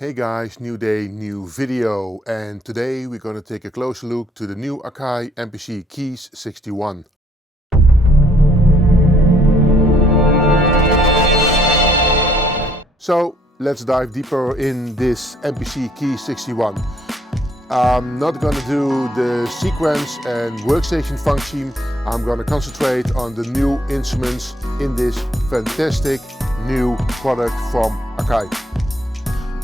Hey guys, new day, new video, and today we're going to take a closer look to the new Akai MPC Keys 61. So let's dive deeper in this MPC Key 61. I'm not going to do the sequence and workstation function. I'm going to concentrate on the new instruments in this fantastic new product from Akai.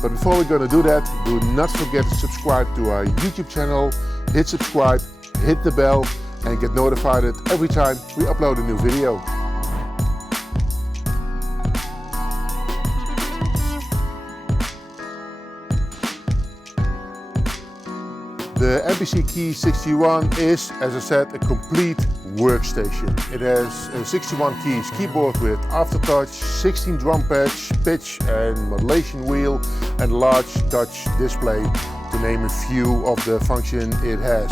But before we're going to do that, do not forget to subscribe to our YouTube channel, hit subscribe, hit the bell and get notified every time we upload a new video. The MPC Key 61 is, as I said, a complete workstation. It has a 61 keys keyboard with aftertouch, 16 drum pads, pitch and modulation wheel and large touch display, to name a few of the functions it has.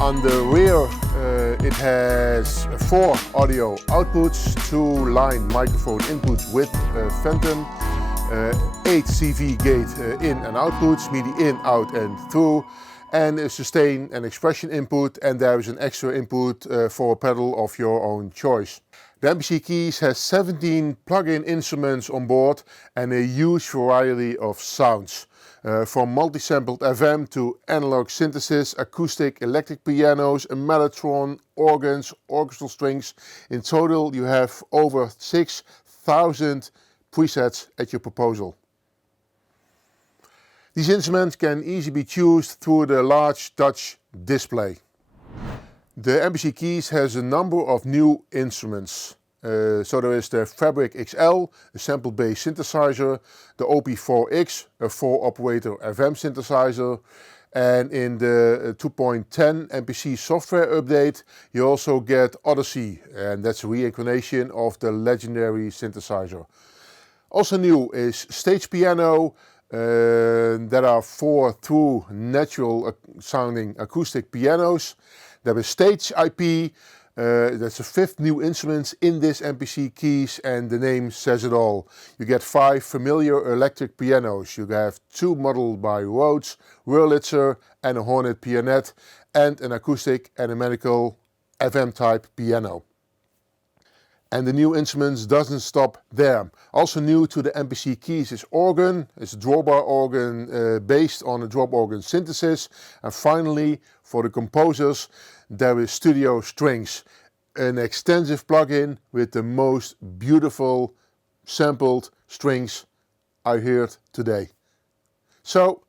On the rear it has 4 audio outputs, 2 line microphone inputs with phantom, 8 CV gate in and outputs, MIDI in, out and through, and a sustain and expression input, and there is an extra input for a pedal of your own choice. The MPC Keys has 17 plug-in instruments on board and a huge variety of sounds. From multi-sampled FM to analog synthesis, acoustic, electric pianos, a mellotron, organs, orchestral strings. In total you have over 6,000 presets at your proposal. These instruments can easily be chosen through the large touch display. The MPC Keys has a number of new instruments. So there is the Fabrik XL, a sample-based synthesizer, the OP4X, a 4-operator FM synthesizer, and in the 2.10 MPC software update you also get Odessey, and that's a reincarnation of the legendary synthesizer. Also new is stage piano. There are 4 true natural sounding acoustic pianos. There is stage IP. That's the 5th new instrument in this MPC Keys, and the name says it all. You get 5 familiar electric pianos. You have 2 modeled by Rhodes, Wurlitzer and a Hornet pianette, and an acoustic and a mechanical FM type piano. And the new instruments doesn't stop there. Also new to the MPC Keys is organ. It's a drawbar organ based on a drop organ synthesis. And finally, for the composers, there is studio strings. An extensive plugin with the most beautiful sampled strings I heard today. So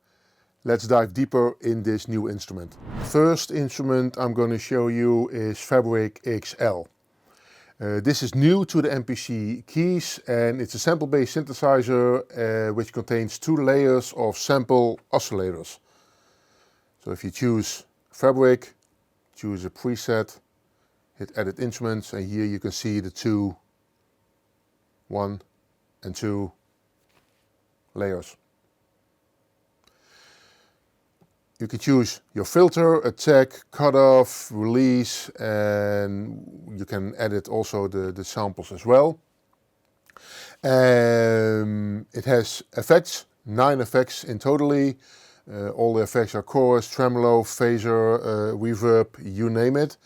let's dive deeper in this new instrument. First instrument I'm going to show you is Fabrik XL. This is new to the MPC Keys, and it's a sample-based synthesizer which contains 2 layers of sample oscillators. So if you choose Fabrik, choose a preset, hit edit instruments, and here you can see the 2, 1 and 2 layers. You can choose your filter, attack, cutoff, release, and you can edit also the samples as well. It has effects, 9 effects in totally. All the effects are chorus, tremolo, phaser, reverb, you name it.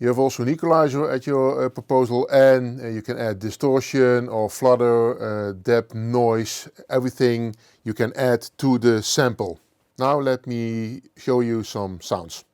You have also an equalizer at your proposal, and you can add distortion or flutter, depth, noise, everything you can add to the sample. Now let me show you some sounds.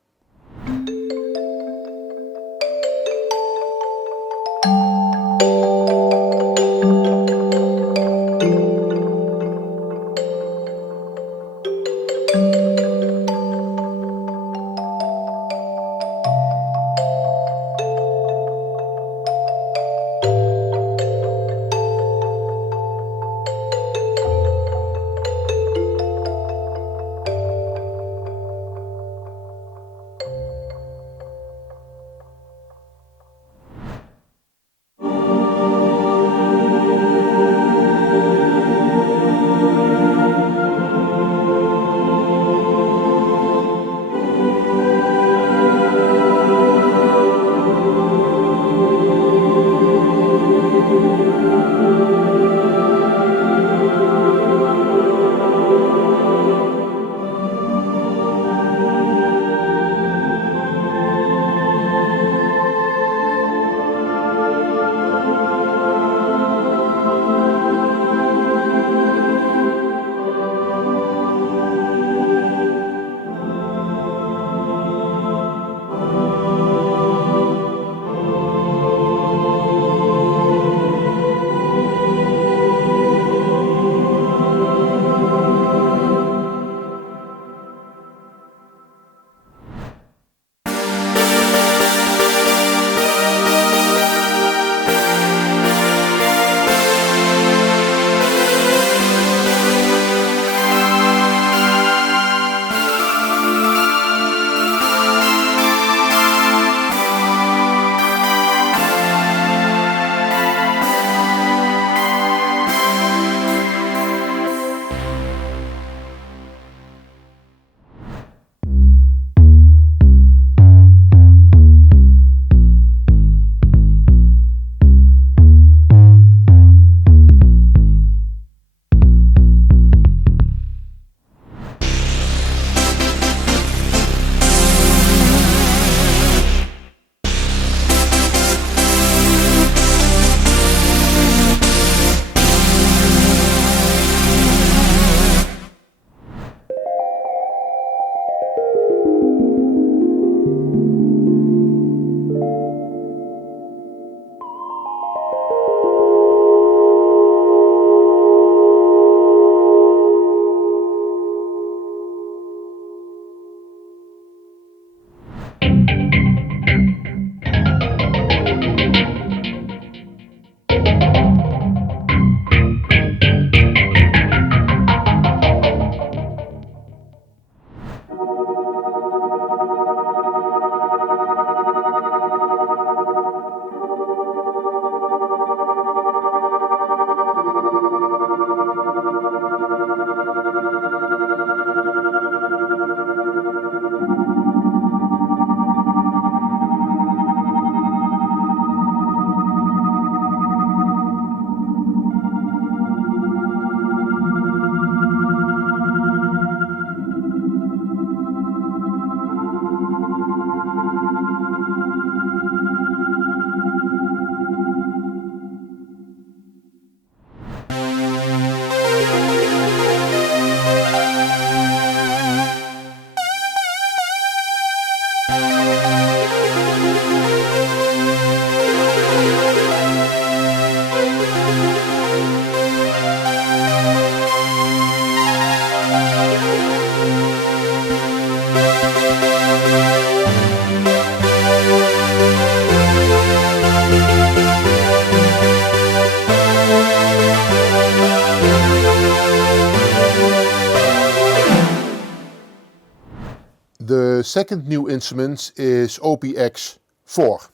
The second new instrument is OPX4.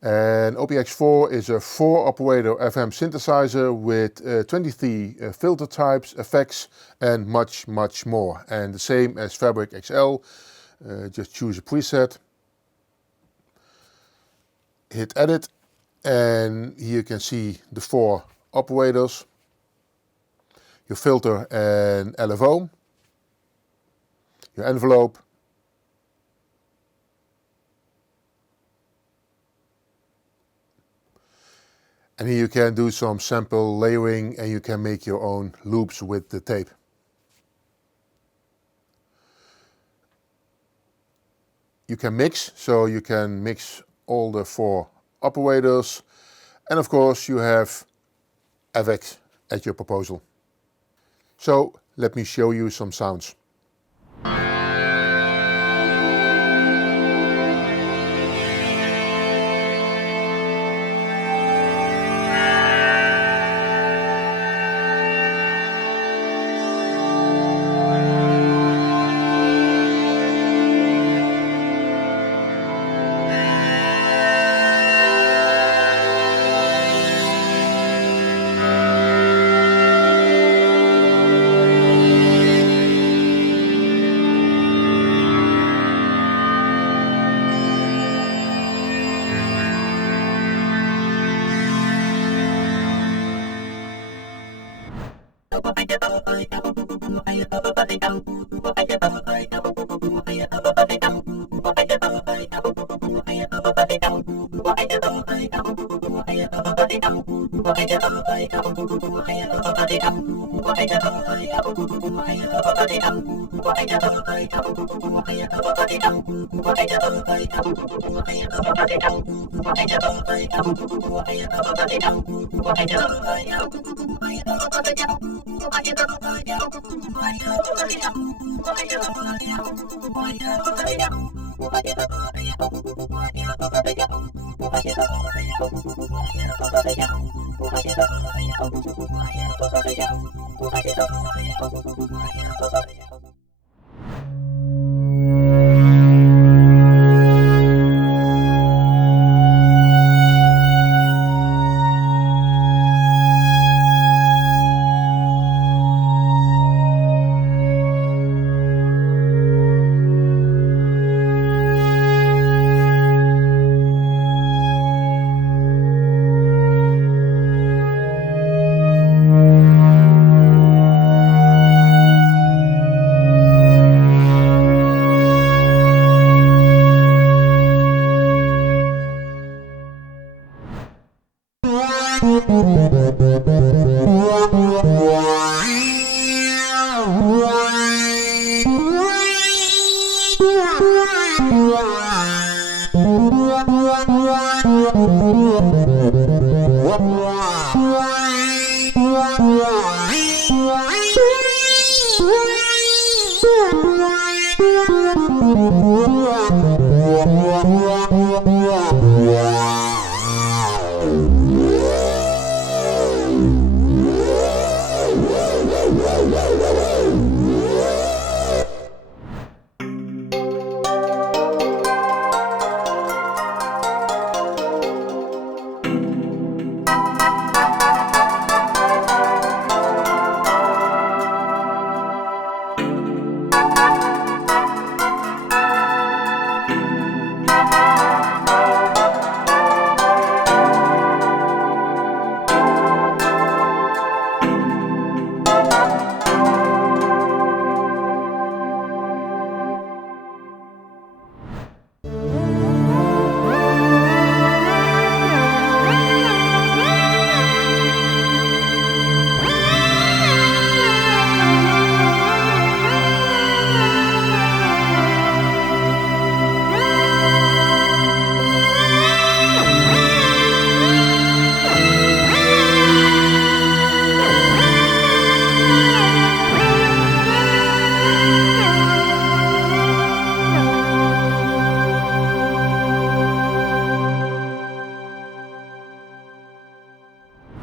And OPX4 is a 4-operator FM synthesizer with 23 filter types, effects and much more. And the same as Fabrik XL, just choose a preset, hit edit, and here you can see the 4 operators, your filter and LFO, your envelope, and here you can do some sample layering and you can make your own loops with the tape. You can mix, so you can mix all the 4 operators, and of course you have effects at your disposal. So let me show you some sounds.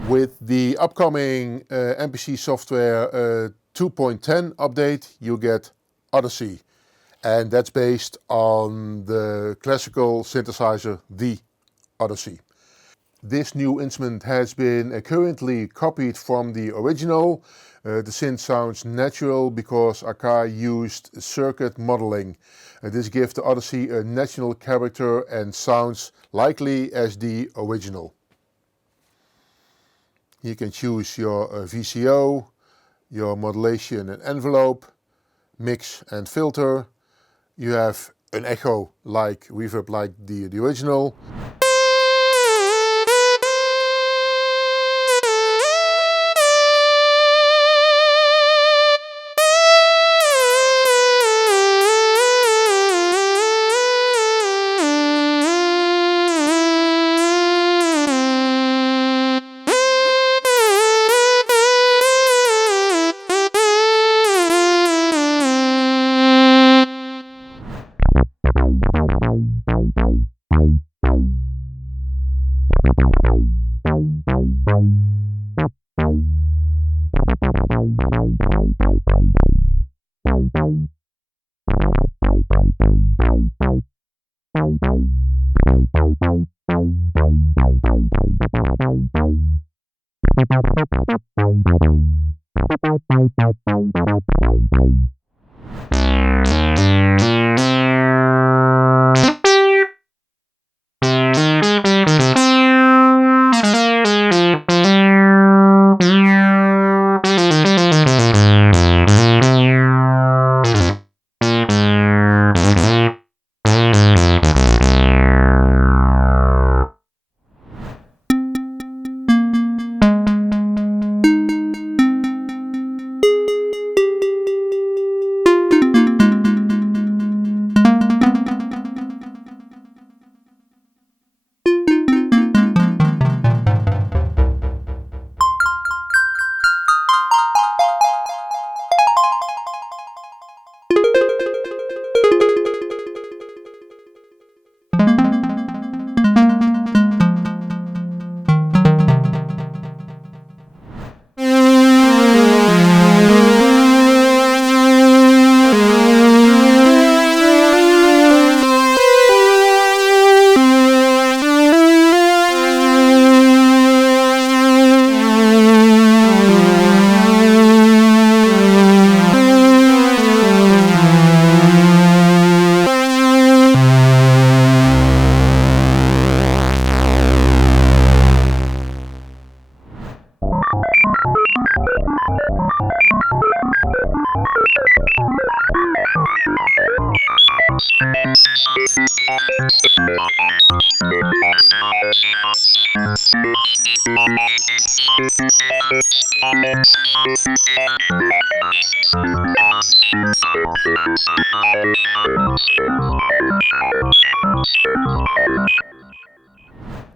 With the upcoming MPC software 2.10 update, you get Odessey. and that's based on the classical synthesizer, the Odessey. This new instrument has been currently copied from the original. The synth sounds natural because Akai used circuit modeling. This gives the Odessey a natural character and sounds likely as the original. You can choose your VCO, your modulation and envelope, mix and filter. You have an echo like reverb like the original.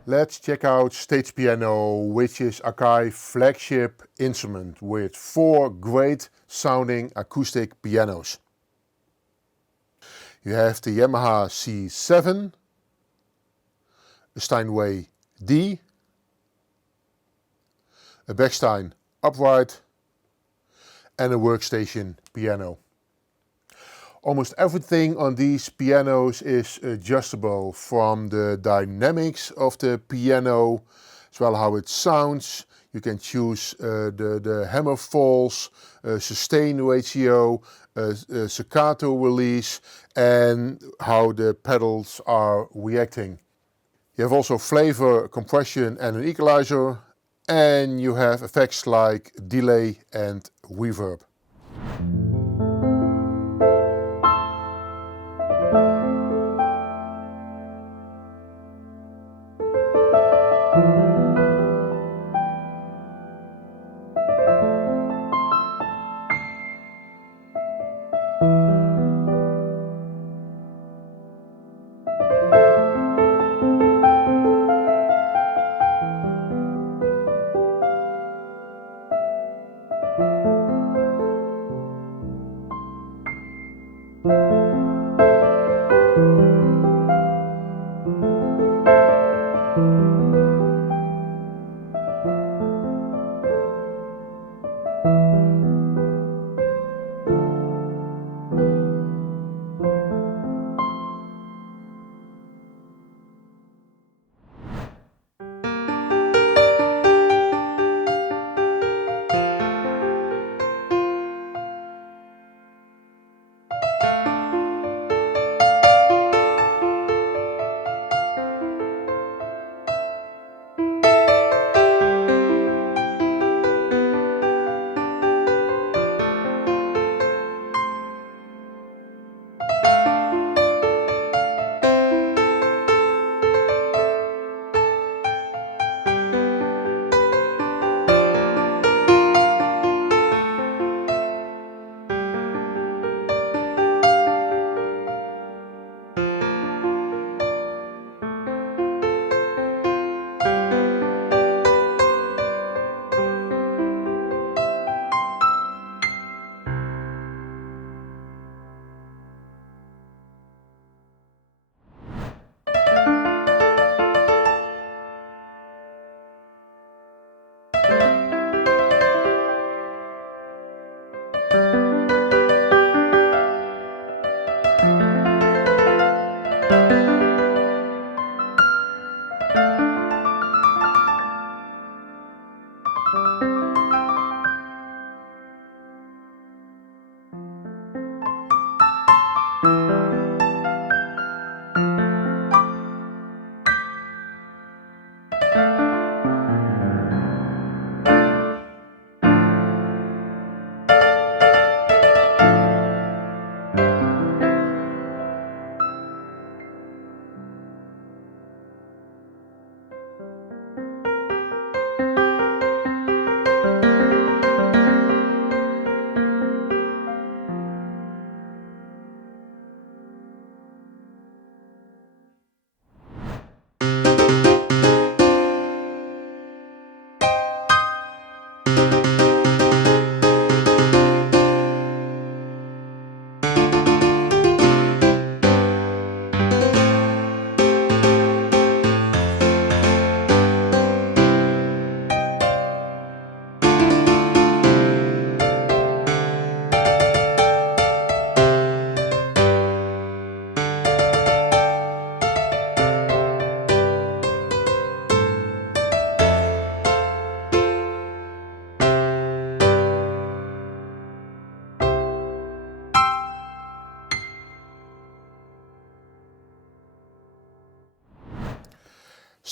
Let's check out stage piano, which is Akai's flagship instrument with 4 great sounding acoustic pianos. You have the Yamaha C7, a Steinway D, a Bechstein upright and a workstation piano. Almost everything on these pianos is adjustable, from the dynamics of the piano as well how it sounds. You can choose the hammer falls, sustain ratio, staccato release and how the pedals are reacting. You have also flavor, compression and an equalizer, and you have effects like delay and reverb.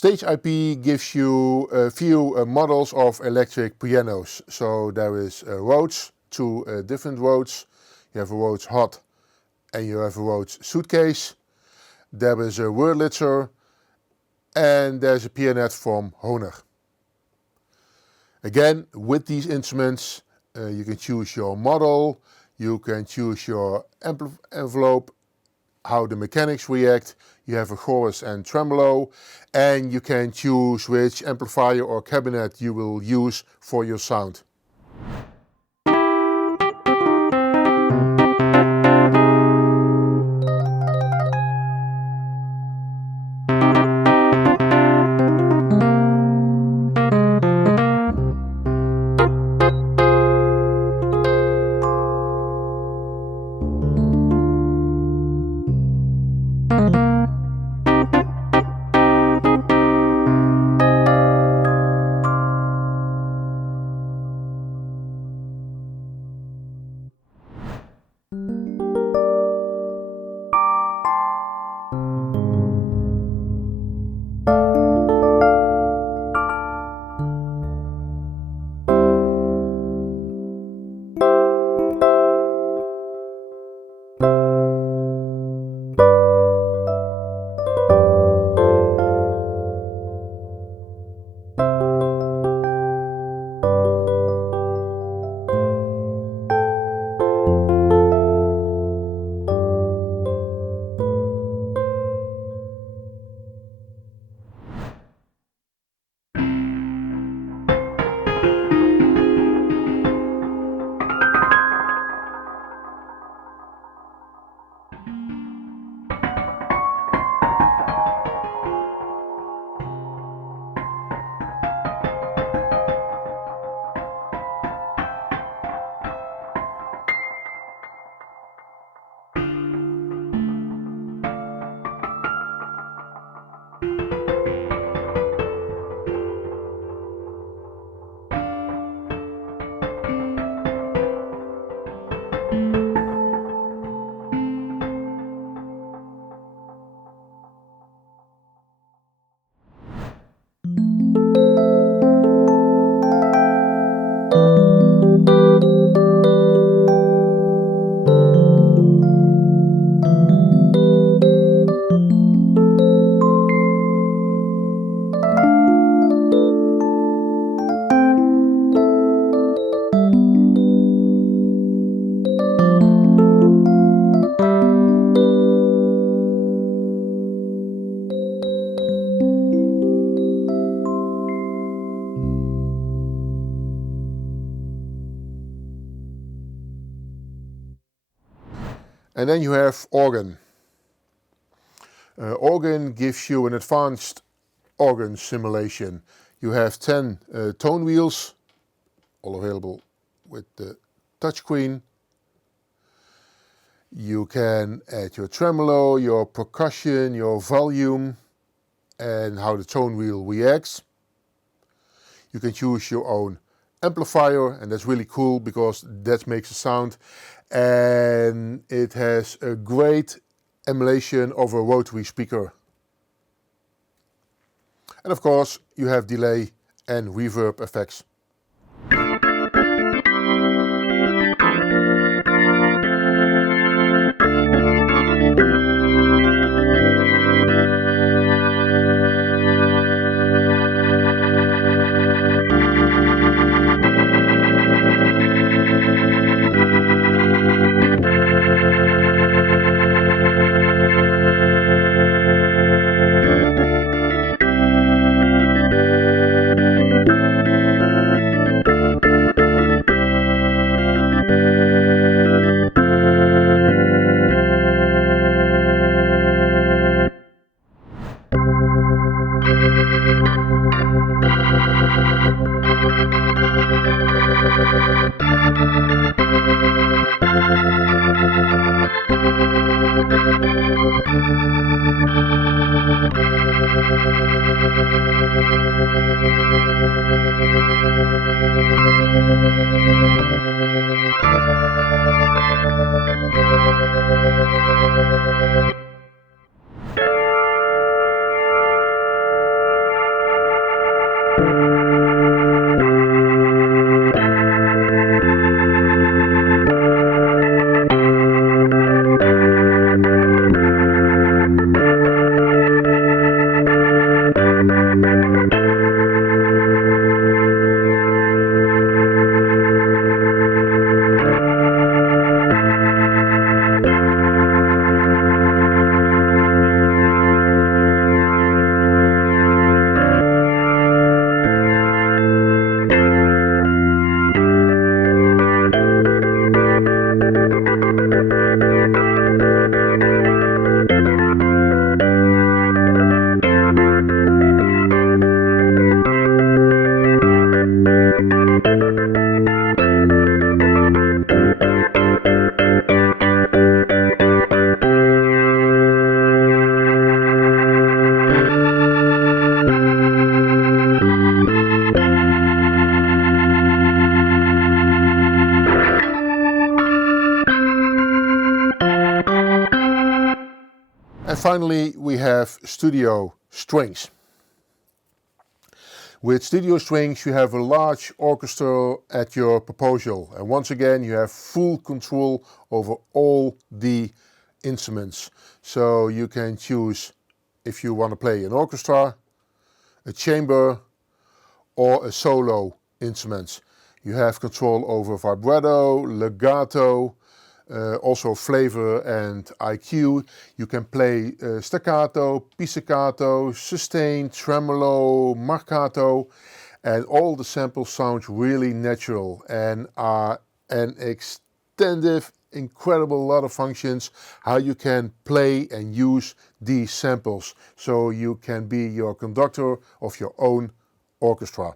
Stage IP gives you a few models of electric pianos. So there is Rhodes, two different Rhodes. You have a Rhodes Hot and you have a Rhodes Suitcase. There is a Wurlitzer and there's a pianet from Hohner. Again, with these instruments you can choose your model, you can choose your envelope, how the mechanics react. You have a chorus and tremolo, and you can choose which amplifier or cabinet you will use for your sound. And then you have organ. Organ gives you an advanced organ simulation. You have 10 tone wheels, all available with the touchscreen. You can add your tremolo, your percussion, your volume, and how the tone wheel reacts. You can choose your own amplifier, and that's really cool because that makes a sound, and it has a great emulation of a rotary speaker. And of course you have delay and reverb effects. And finally, we have studio strings. With studio strings, you have a large orchestra at your proposal. And once again, you have full control over all the instruments. So you can choose if you want to play an orchestra, a chamber, or a solo instrument. You have control over vibrato, legato, also flavor and IQ. You can play staccato, pizzicato, sustain, tremolo, marcato, and all the samples sound really natural and are an extensive, incredible lot of functions how you can play and use these samples so you can be your conductor of your own orchestra.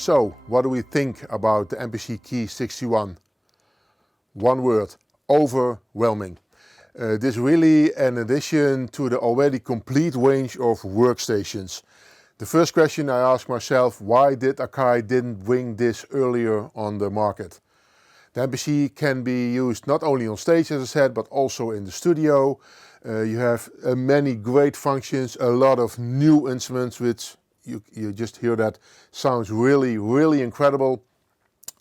So, what do we think about the MPC Key 61? One word, overwhelming. This really an addition to the already complete range of workstations. The first question I ask myself, why did Akai didn't bring this earlier on the market? The MPC can be used not only on stage, as I said, but also in the studio. You have many great functions, a lot of new instruments, which you just hear that sounds really incredible.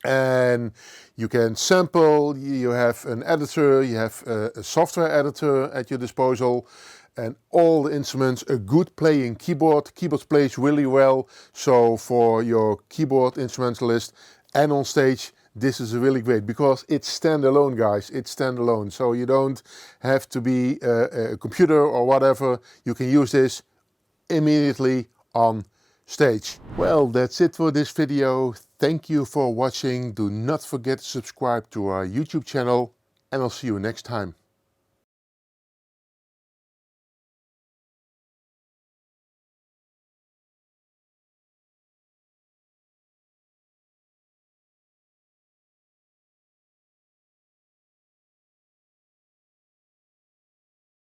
And you can sample, you have an editor, you have a software editor at your disposal, and all the instruments, a good playing keyboard. Keyboard plays really well, so for your keyboard instrumentalist and on stage, this is really great because it's standalone, guys. It's standalone, so you don't have to be a computer or whatever. You can use this immediately on stage. Well, that's it for this video. Thank you for watching. Do not forget to subscribe to our YouTube channel, and I'll see you next time.